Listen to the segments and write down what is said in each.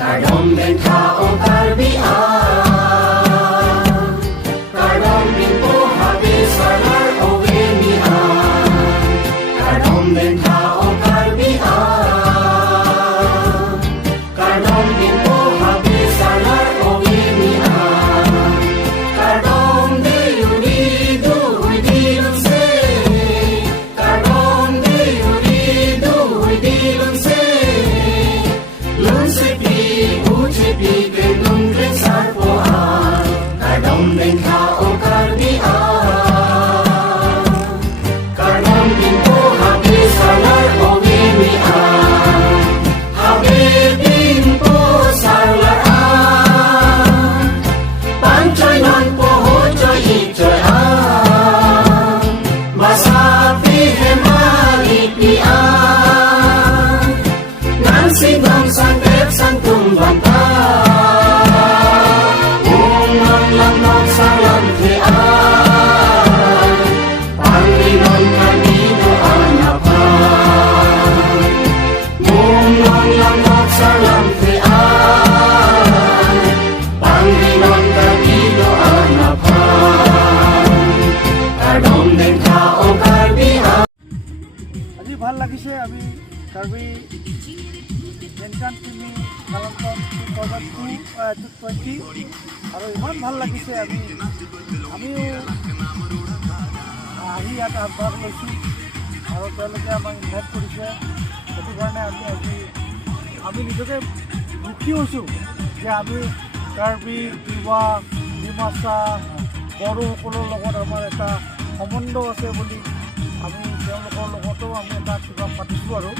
Kadom Nang Karbi Kadom Nang po habis salar owe ni Kadom Nang Karbi Kadom Nang po habis salar owe ni Kadom de yuridu widilun se Kadom de yuridu widilun se lun se pi genung ren sarpo Kadom Nang Karbi Kadom Nang po habis salar owe ni habibin po salar panchoy non po hochoy ichoy masapi hemalipi nan sinong sangkep sangtung banta umang lamok salam tian Panginoon kanino anapan umang lamok salam tian Panginoon kanino anapan Kadom Nang Karbi আজি ভাল লাগিছে আমি Karbi Sengkan Kimi Katalo 2020 আৰু ইমান ভাল লাগিছে আমিও আহি ইয়াত আগভাগ লৈছোঁ আৰু তেওঁলোকে আমাক ইনভাইট কৰিছে সেইটো কাৰণে আমি নিজকে সুখী হৈছোঁ যে আমি কাৰ্বি তিৱা ডিমাচা বড়োসকলৰ লগত আমাৰ এটা সম্বন্ধ আছে বুলি আমি তেওঁলোকৰ লগতো আমি এটা কিবা পাতিছোঁ আৰু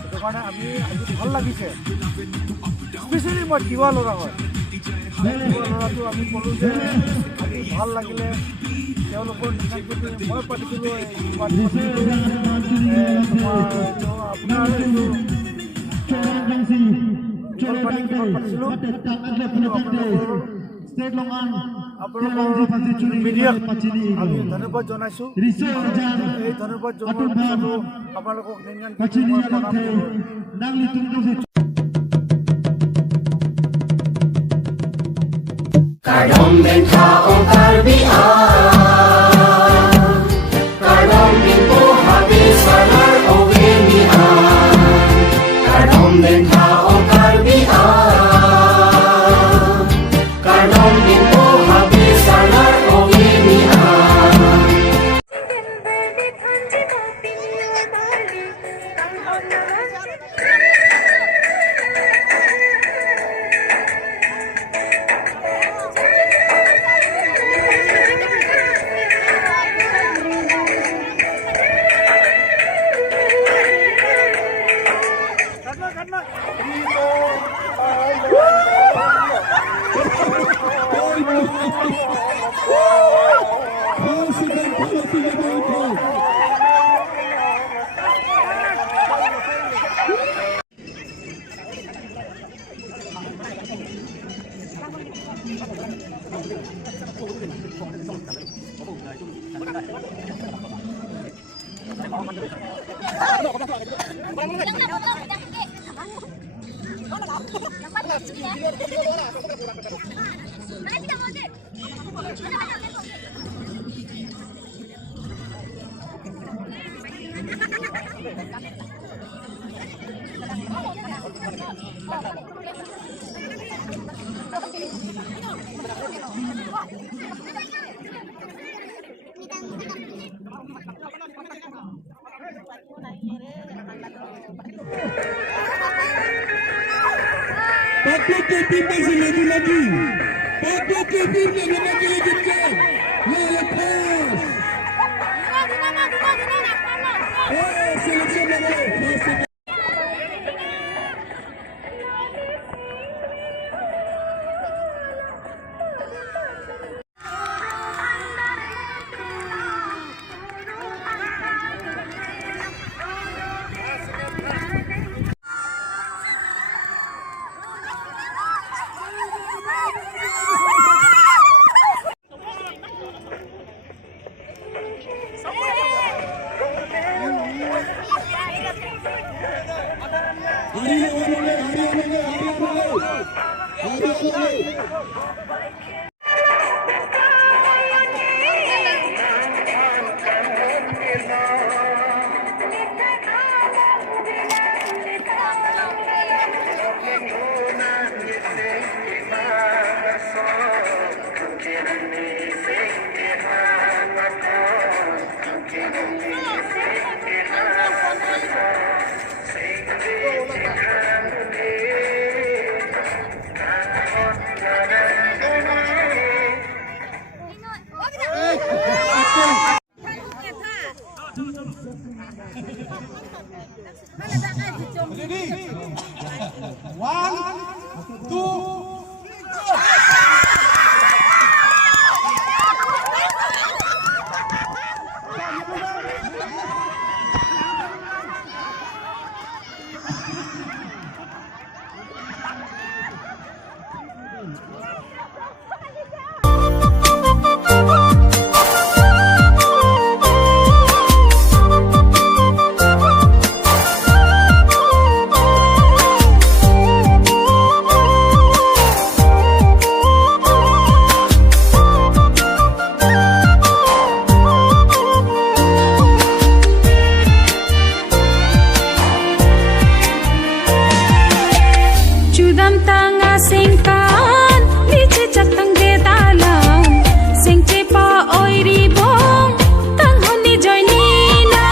সেইটো কাৰণে আমি আজি ভাল লাগিছে স্পেচিয়েলি মই তিৱা ল'ৰা হয় তিৱা ল'ৰাটো আমি ক'লোঁ যে আজি ভাল লাগিলে তেওঁলোকৰ নিজানপতি মই পাতিছিলোঁ আপোনাৰ এইটো পাতিছিলোঁ আপোনালোকৰ মিডিয়াক আমি ধন্যবাদ জনাইছোঁ এই ধন্যবাদ জনোৱাৰ পিছতো আপোনালোকক নিংকান Kadom Nang Karbi Kadom Nang po habis salar owe ni Kadom Nang Karbi Kadom Nang po habis salar owe ni Pathu ke tim masih lagi-lagi. Pathu ke tim lagi-lagi. Lepas. Seleksi nomor. Hari Sengkan, niche chatang de dalam, sengce pa oiri bong, Kanghon ni joy nina.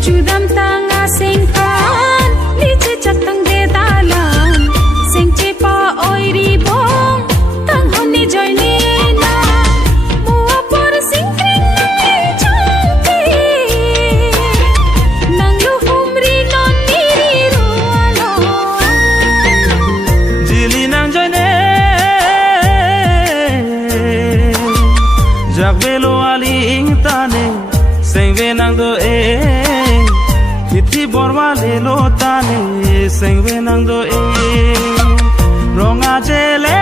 Chudam tanga sengkan, niche chatang de dalam, sengce pa oiri bong, Kanghon ni joy nina. Mua por singkring nang changki. Jakbelo aling tane sengve nang do e hiti borwa le lo tane sengve nang do e ronga chele